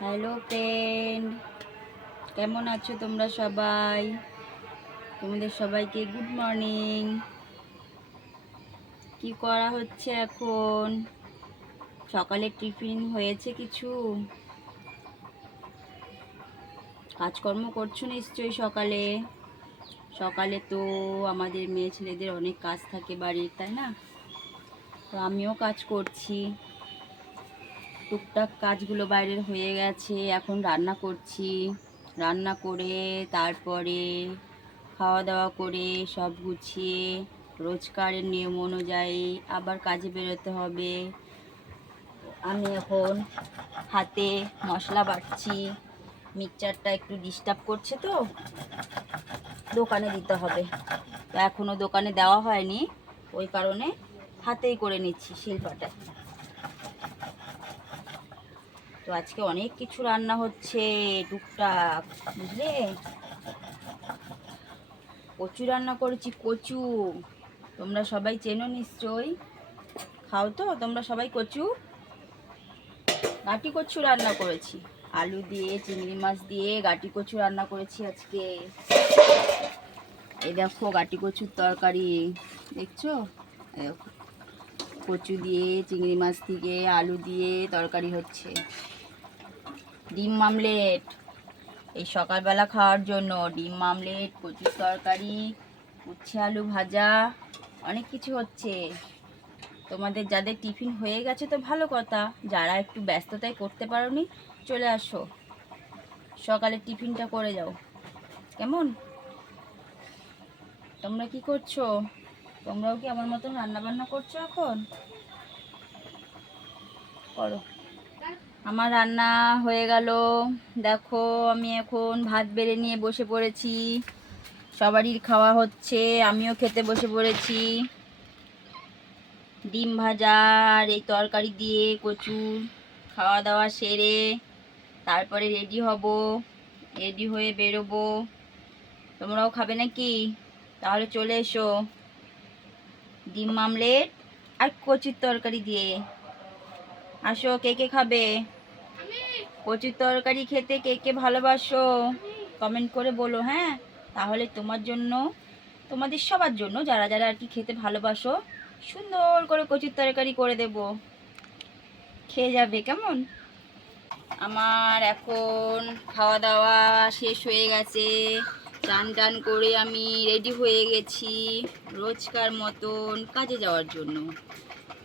Hello friend কেমন আছো তোমরা সবাই? তোমাদের সবাইকে গুড মর্নিং কি করা হচ্ছে এখন? সকালে টিফিন হয়েছে কিছু? কাজকর্ম করছ নিশ্চয়ই সকালে? সকালে তো আমাদের মেয়ে ছেলেদের অনেক কাজ থাকে বাড়ির, তাই না? তো আমিও কাজ করছি। টুকটাক কাজগুলো বাইরের হয়ে গেছে, এখন রান্না করছি। রান্না করে তারপরে খাওয়া দাওয়া করে সব গুছিয়ে রোজকারের নিয়ম অনুযায়ী আবার কাজে বেরোতে হবে। আমি এখন হাতে মশলা বাটছি, মিক্সচারটা একটু ডিস্টার্ব করছে তো, দোকানে দিতে হবে। এখনও দোকানে দেওয়া হয়নি, ওই কারণে হাতেই করে নিচ্ছি শিল্পাটায় তো আজকে অনেক কিছু রান্না হচ্ছে, টুকটাক, বুঝলে? কচু রান্না করেছি, কচু। তোমরা সবাই চেনো নিশ্চয়ই। খাও তো, তোমরা সবাই কচু? গাটি কচু রান্না করেছি। আলু দিয়ে, চিংড়ি মাছ দিয়ে গাটি কচু রান্না করেছি আজকে। এই দেখো গাটি কচুর তরকারি, দেখছ? কচু দিয়ে, চিংড়ি মাছ থেকে আলু দিয়ে তরকারি হচ্ছে। ডিম মামলেট এই সকালবেলা খাওয়ার জন্য ডিম মামলেট কচুর তরকারি, উচ্ছে আলু ভাজা, অনেক কিছু হচ্ছে। তোমাদের যাদের টিফিন হয়ে গেছে তো ভালো কথা, যারা একটু ব্যস্ততায় করতে পারোনি, চলে আসো। সকালে টিফিনটা করে যাও। কেমন? তোমরা কি করছ? তোমরাও কি আমার মতন রান্না বান্না করছ এখন? করো। আমার রান্না হয়ে গেল। দেখো, আমি এখন ভাত বেড়ে নিয়ে বসে পড়েছি। সবারই খাওয়া হচ্ছে, আমিও খেতে বসে পড়েছি। ডিম ভাজা আর এই তরকারি দিয়ে কচু খাওয়া দাওয়া সেরে তারপরে রেডি হব, রেডি হয়ে বেরোবো। তোমরাও খাবে নাকি? তাহলে চলে এসো। ডিম মামলেট আর কচুর তরকারি দিয়ে। আসো, কে কে খাবে? কচুর তরকারি খেতে কে কে ভালোবাসো? কমেন্ট করে বলো হ্যাঁ? তাহলে তোমার জন্য, তোমাদের সবার জন্য যারা যারা আর কি খেতে ভালোবাসো, সুন্দর করে কচুর তরকারি করে দেব। খেয়ে যাবে, কেমন? আমার এখন খাওয়া দাওয়া শেষ হয়ে গেছে। চান টান করে আমি রেডি হয়ে গেছি রোজকার মতন কাজে যাওয়ার জন্য।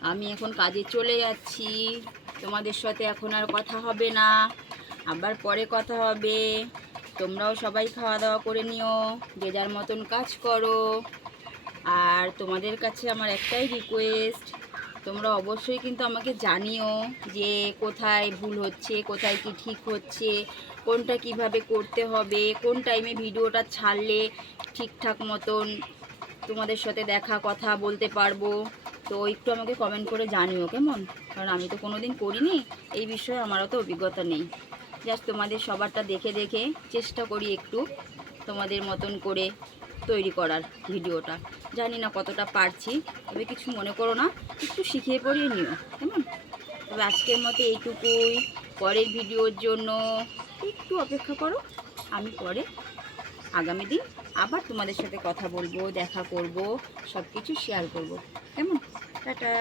আমি এখন কাজে চলে যাচ্ছি। তোমাদের সাথে এখন আর কথা হবে না। আবার পরে কথা হবে। তোমরাও সবাই খাওয়া দাওয়া করে নিও। যে যার মতন কাজ করো। আর তোমাদের কাছে আমার একটাই রিকোয়েস্ট তোমরা অবশ্যই কিন্তু আমাকে জানিও যে কোথায় ভুল হচ্ছে, কোথায় কি ঠিক হচ্ছে, কোনটা কীভাবে করতে হবে, কোন টাইমে ভিডিওটা ছাড়লে ঠিকঠাক মতন তোমাদের সাথে দেখা, কথা বলতে পারব। তো একটু আমাকে কমেন্ট করে জানিও, কেমন? কারণ আমি তো কোনো দিন করিনি, এই বিষয়ে আমারও তো অভিজ্ঞতা নেই। জাস্ট তোমাদের সবারটা দেখে দেখে চেষ্টা করি একটু তোমাদের মতন করে তৈরি করার ভিডিওটা। জানি না কতটা পারছি, তবে কিছু মনে করো না, একটু শিখিয়ে পড়িয়ে নিও, কেমন? তবে আজকের মতো এইটুকুই। পরের ভিডিওর জন্য একটু অপেক্ষা করো, আমি পরে আগামী দিন আবার তোমাদের সাথে কথা বলব, দেখা করব সব কিছু শেয়ার করব। কেমন? টাটা।